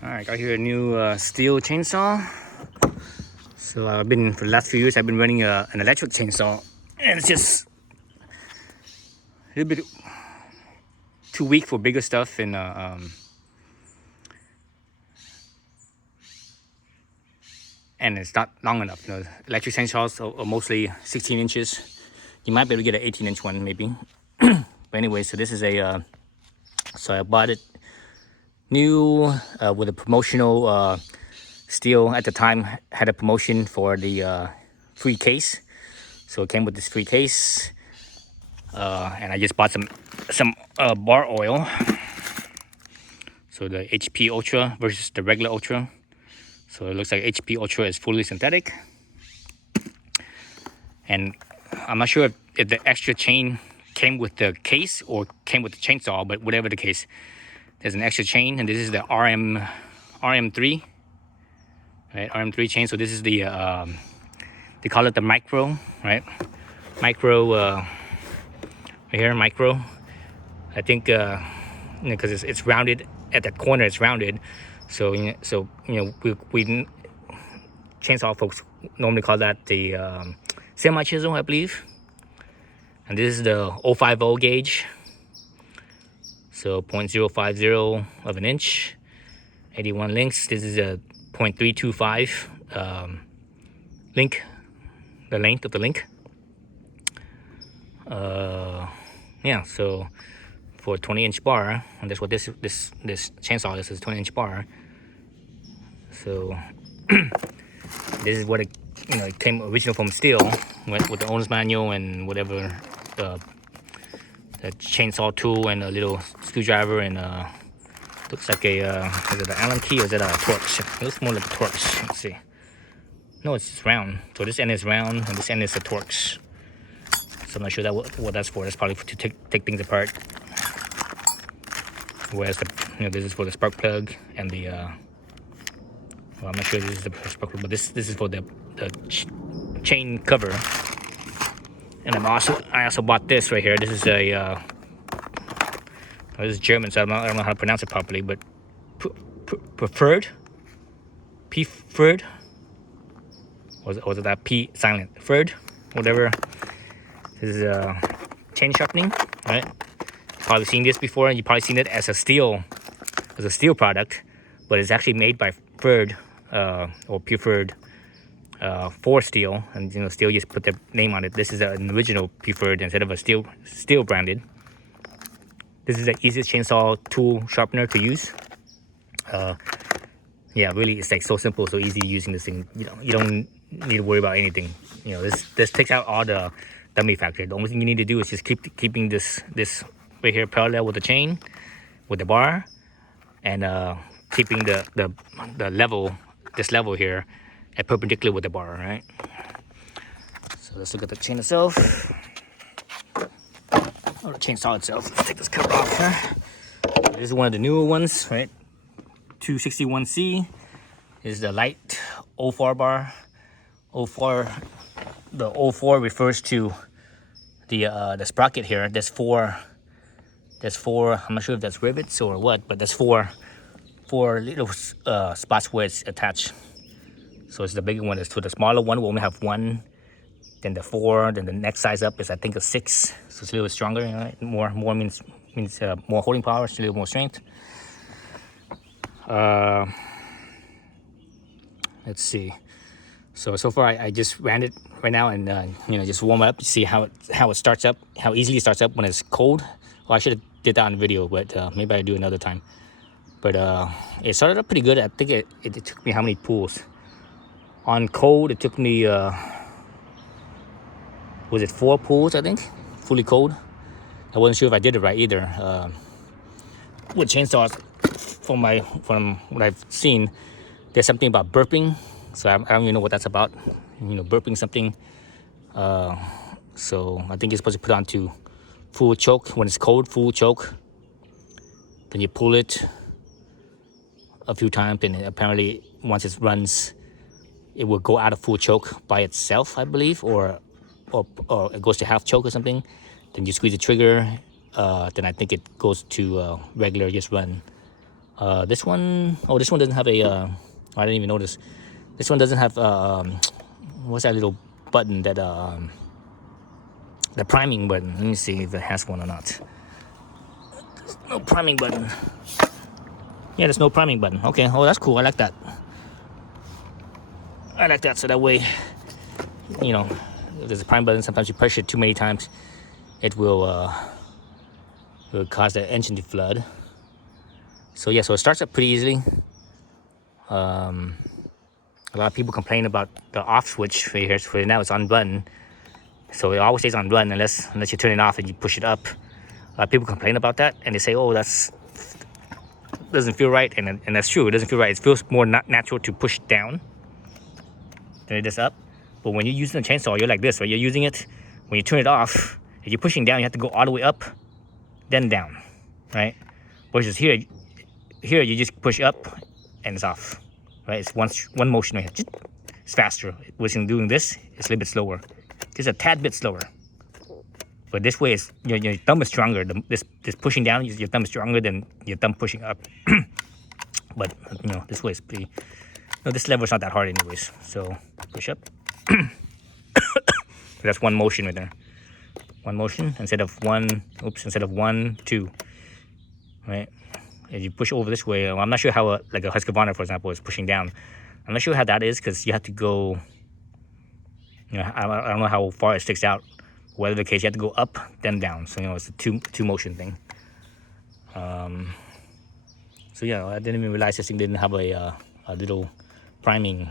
Alright, got here a new Stihl chainsaw. So for the last few years, I've been running an electric chainsaw, and it's just a little bit too weak for bigger stuff, and it's not long enough. Electric chainsaws are mostly 16 inches. You might be able to get an 18-inch one, maybe. But anyway, so this is so I bought it new with a promotional Stihl at the time had a promotion for the free case, so it came with this free case, and I just bought some bar oil. So the HP Ultra versus the regular Ultra. So it looks like HP Ultra is fully synthetic, and I'm not sure if the extra chain came with the case or came with the chainsaw, but whatever the case, there's an extra chain, and this is the RM3, right? RM3 chain. So this is the they call it the micro, right? Micro, right here, micro. I think because it's rounded at that corner, it's rounded. So we chainsaw folks normally call that the semi chisel, I believe. And this is the 050 gauge. So 0.050 of an inch, 81 links. This is a 0.325 link, the length of the link. Yeah, so for a 20-inch bar, and that's what this chainsaw is a 20-inch bar. So this is what it came original from Stihl, with the owner's manual and whatever the chainsaw tool and a little screwdriver, and looks like a is it an Allen key or is it a Torx? It looks more like a Torx. Let's see. No, it's just round. So this end is round and this end is a Torx. So I'm not sure what that's for. That's probably to take things apart. Whereas this is for the spark plug and the well, I'm not sure this is the spark plug, but this is for the chain cover. And I also bought this right here. This is a this is German, so I don't know how to pronounce it properly, but preferred, was it that P silent? Preferred, whatever. This is chain sharpening, right? You've probably seen this before, and you've probably seen it as a Stihl product, but it's actually made by Ferd or Preferred for Stihl, and Stihl just put their name on it. This is an original Preferred instead of a Stihl branded. This is the easiest chainsaw tool sharpener to use. Yeah, really, it's like so simple, so easy using this thing. You don't need to worry about anything. This takes out all the dummy factor. The only thing you need to do is just keeping this right here parallel with the chain, with the bar, and keeping the level, this level here, at perpendicular with the bar, right? So let's look at the chain itself. Oh, the chainsaw itself. Let's take this cover off here. This is one of the newer ones, right? 261C is the light 04 bar. 04, the 04 refers to the sprocket here. There's four. I'm not sure if that's rivets or what, but there's four little spots where it's attached. So it's the bigger one. So the smaller one will only have one. Then the 4. Then the next size up is I think a 6. So it's a little bit stronger. Right? More means more holding power. It's a little more strength. Let's see. So far I just ran it right now and just warm up to see how it starts up, how easily it starts up when it's cold. Well, I should have did that on video, but maybe I do another time. But it started up pretty good. I think it took me how many pulls? On cold, it took me was it 4 pulls? I think fully cold. I wasn't sure if I did it right either. With chainsaws, from what I've seen, there's something about burping. So I don't even know what that's about. Burping something. So I think you're supposed to put on to full choke when it's cold. Full choke. Then you pull it a few times, and apparently once it runs, it will go out of full choke by itself, I believe, or it goes to half choke or something. Then you squeeze the trigger. Then I think it goes to regular just run. This one, oh, this one doesn't have a, I didn't even notice. This one doesn't have, what's that little button that, the priming button. Let me see if it has one or not. There's no priming button. Yeah, there's no priming button. Okay, oh, that's cool. I like that. I like that, so that way, you know, if there's a prime button, sometimes you push it too many times, it will cause the engine to flood. So yeah, so it starts up pretty easily. A lot of people complain about the off switch right here. So now it's on button, so it always stays on button unless you turn it off and you push it up. A lot of people complain about that, and they say, oh, that's doesn't feel right, and that's true. It doesn't feel right. It feels more natural to push down than it does up. But when you're using a chainsaw, you're like this, right? You're using it. When you turn it off, if you're pushing down, you have to go all the way up, then down, right? Versus here you just push up and it's off, right? It's one motion right here. It's faster. Versus doing this, it's a little bit slower. Just a tad bit slower. But this way, is your thumb is stronger. This pushing down, your thumb is stronger than your thumb pushing up. But you know, this way is pretty. No, this level is not that hard, anyways. So push up. So that's one motion right there. One motion instead of one. Oops, instead of 1, 2. Right. As you push over this way, well, I'm not sure how like a Husqvarna, for example, is pushing down. I'm not sure how that is because you have to go. You know, I don't know how far it sticks out. Whatever the case, you have to go up, then down. So, you know, it's a two motion thing. So, yeah, I didn't even realize this thing didn't have a little priming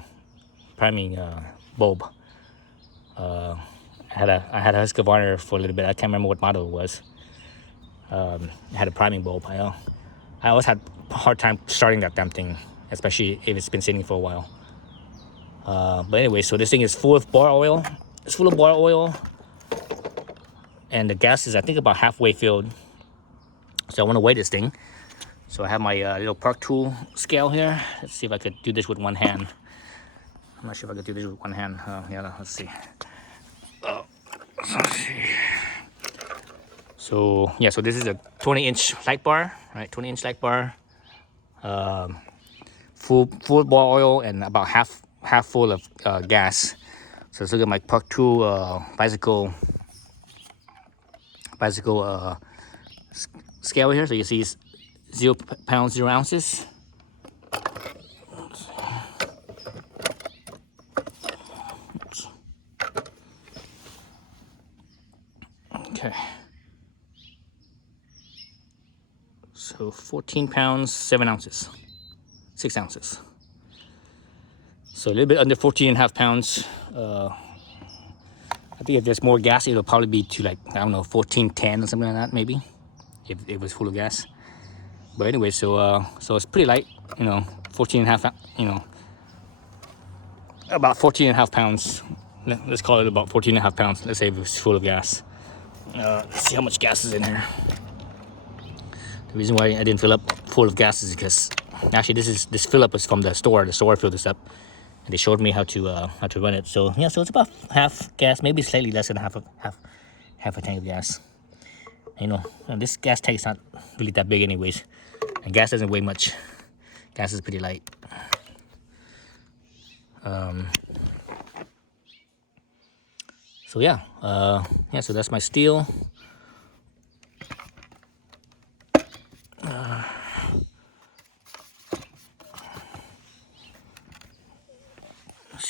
bulb. I had a Husqvarna for a little bit. I can't remember what model it was. It had a priming bulb. I always had a hard time starting that damn thing, especially if it's been sitting for a while. But anyway, so this thing is full of bar oil. It's full of bar oil. And the gas is, I think, about halfway filled. So I want to weigh this thing. So I have my little Park Tool scale here. Let's see if I could do this with one hand. I'm not sure if I could do this with one hand. Yeah, let's see. Let's see. So yeah, so this is a 20-inch light bar, right? 20-inch light bar. Full bar oil and about half full of gas. So let's look at my Park Tool bicycle scale here. So you see 0 pounds 0 ounces. Oops. Okay, so 14 pounds 7 ounces, 6 ounces. So a little bit under 14.5 pounds. I think if there's more gas, it'll probably be to like, I don't know, 14.10 or something like that, maybe, if it was full of gas. But anyway, so it's pretty light, you know, 14.5, you know, about 14.5 pounds. Let's call it about 14.5 pounds. Let's say if it's full of gas. Let's see how much gas is in here. The reason why I didn't fill up full of gas is because actually this fill up is from the store. The store filled this up. And they showed me how to run it. So yeah, so it's about half gas, maybe slightly less than half a tank of gas. You know, and this gas tank is not really that big, anyways, and gas doesn't weigh much. Gas is pretty light. So yeah, so that's my Stihl.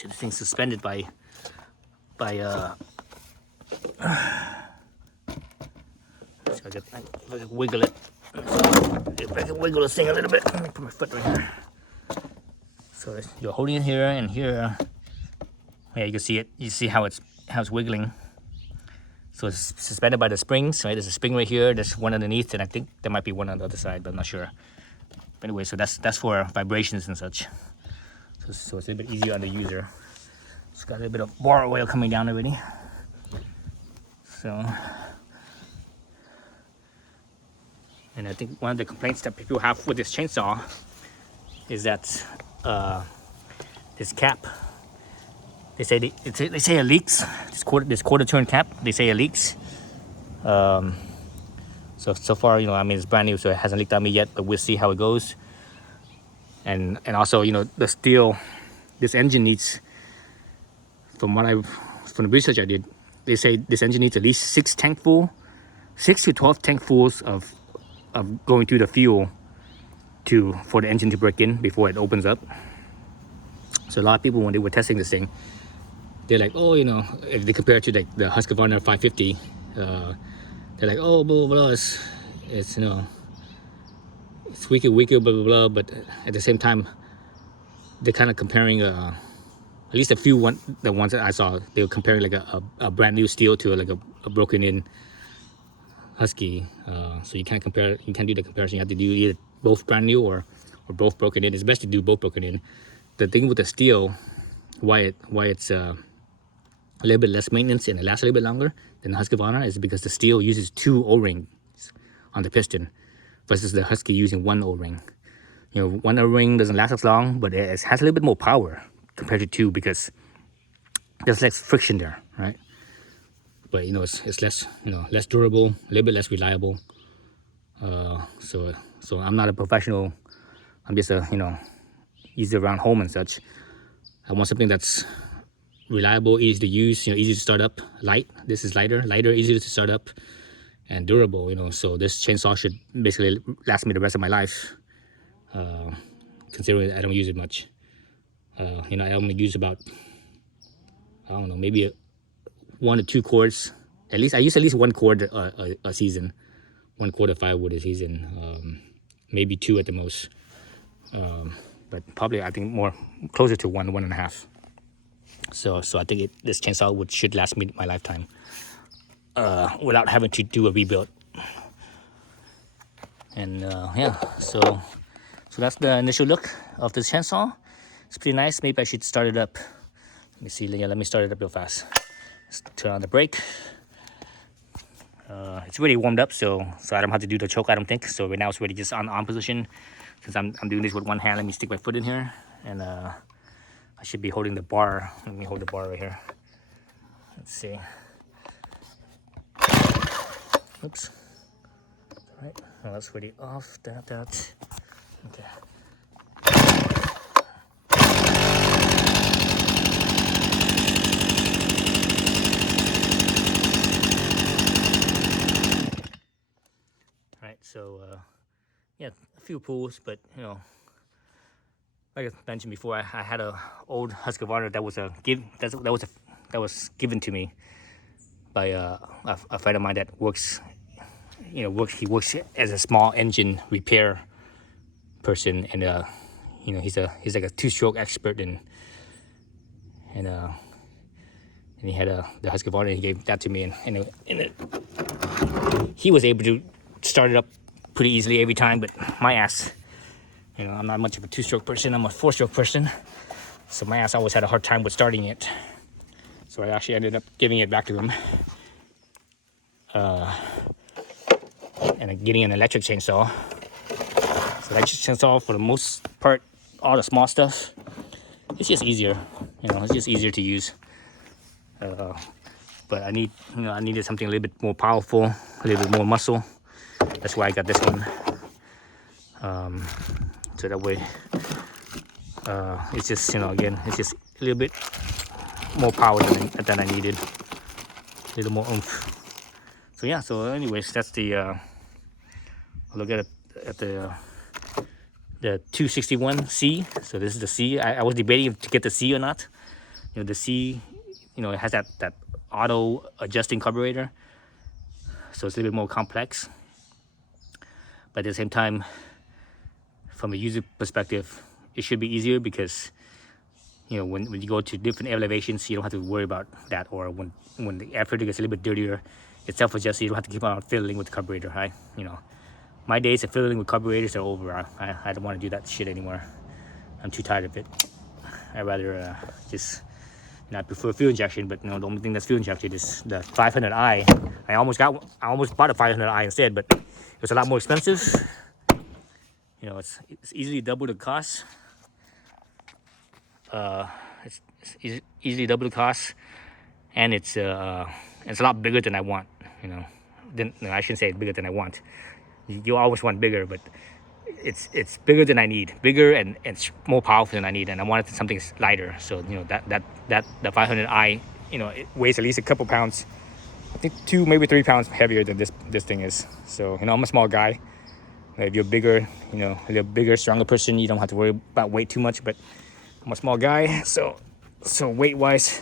The thing's suspended by so I can wiggle it. If I can wiggle this thing a little bit, let me put my foot right here. So you're holding it here and here. Yeah, you can see it. You see how it's wiggling. So it's suspended by the springs, right? There's a spring right here. There's one underneath, and I think there might be one on the other side, but I'm not sure. But anyway, so that's for vibrations and such. So it's a little bit easier on the user. It's got a little bit of bar oil coming down already. So, and I think one of the complaints that people have with this chainsaw is that this cap, they say it leaks. This quarter turn cap, they say it leaks. So far, you know, I mean, it's brand new, so it hasn't leaked on me yet, but we'll see how it goes. and also, you know, the Stihl, this engine needs, from the research I did, they say this engine needs at least 6 to 12 tankfuls of going through the fuel for the engine to break in before it opens up. So a lot of people, when they were testing this thing, they're like, oh, you know, if they compare it to like the Husqvarna 550, they're like, oh, blah blah blah, it's you know, it's weaker, blah blah blah. But at the same time, they're kind of comparing at least the ones that I saw, they were comparing like a brand new Stihl to like a broken in Husky. So you can't do the comparison. You have to do either both brand new or both broken in. It's best to do both broken in. The thing with the Stihl, why it's a little bit less maintenance and it lasts a little bit longer than the Husqvarna, is because the Stihl uses 2 O-rings on the piston versus the Husky using 1 O-ring. You know, 1 O-ring doesn't last as long, but it has a little bit more power compared to 2 because there's less friction there, right? But you know, it's less, you know, less durable, a little bit less reliable. So I'm not a professional. I'm just a, you know, easy around home and such. I want something that's reliable, easy to use, you know, easy to start up, light. This is lighter, easier to start up, and durable, you know. So this chainsaw should basically last me the rest of my life, considering I don't use it much. You know, I only use about, I don't know, maybe 1 to 2 cords. At least I use at least 1 cord a season, 1 cord of firewood a season, maybe 2 at the most. But probably I think more closer to 1.5. So I think this chainsaw should last me my lifetime, without having to do a rebuild. And yeah, so that's the initial look of this chainsaw. It's pretty nice. Maybe I should start it up. Let me see. Yeah, let me start it up real fast. Let's turn on the brake. It's already warmed up, so I don't have to do the choke, I don't think. So right now it's already just on position. Since I'm doing this with one hand, let me stick my foot in here, and I should be holding the bar. Let me hold the bar right here. Let's see. Oops. All right. Well, that's already off. That. Okay. All right. So yeah, a few pulls, but you know, like I mentioned before, I had a old Husqvarna that was given to me by a friend of mine that works. You know, he works as a small engine repair person, and you know, he's like a 2-stroke expert, and he had the Husqvarna, and he gave that to me, and he was able to start it up pretty easily every time. But my ass, you know, I'm not much of a 2-stroke person. I'm a 4-stroke person, so my ass always had a hard time with starting it. So I actually ended up giving it back to him, and getting an electric chainsaw. So electric chainsaw, for the most part, all the small stuff, it's just easier. You know, it's just easier to use. But I needed something a little bit more powerful, a little bit more muscle. That's why I got this one. So that way, it's just, you know, again, it's just a little bit more power than I needed, a little more oomph. So yeah. So anyways, that's the look at the 261C. So this is the C. I was debating to get the C or not. You know, the C, you know, it has that auto adjusting carburetor, so it's a little bit more complex. But at the same time, from a user perspective, it should be easier because, you know, when you go to different elevations, you don't have to worry about that. Or when the air filter gets a little bit dirtier, it's self-adjusted. You don't have to keep on fiddling with the carburetor. You know, my days of fiddling with carburetors are over. I don't want to do that shit anymore. I'm too tired of it. I'd rather just, you know, I prefer fuel injection. But you know, the only thing that's fuel injected is the 500i. I almost bought a 500i instead, but it was a lot more expensive. You know, it's easily double the cost. It's easily double the cost, and it's a lot bigger than I want. You know, I shouldn't say it's bigger than I want. You always want bigger, but it's bigger than I need, bigger and more powerful than I need, and I wanted something lighter. So you know that the 500i, you know, it weighs at least a couple pounds. I think 2 maybe 3 pounds heavier than this thing is. So you know, I'm a small guy. If you're bigger, you know, if you're a bigger, stronger person, you don't have to worry about weight too much. But I'm a small guy, so weight wise,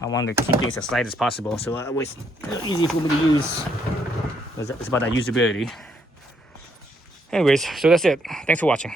I want to keep things as light as possible. So it's easy for me to use. It's about that usability. Anyways, so that's it. Thanks for watching.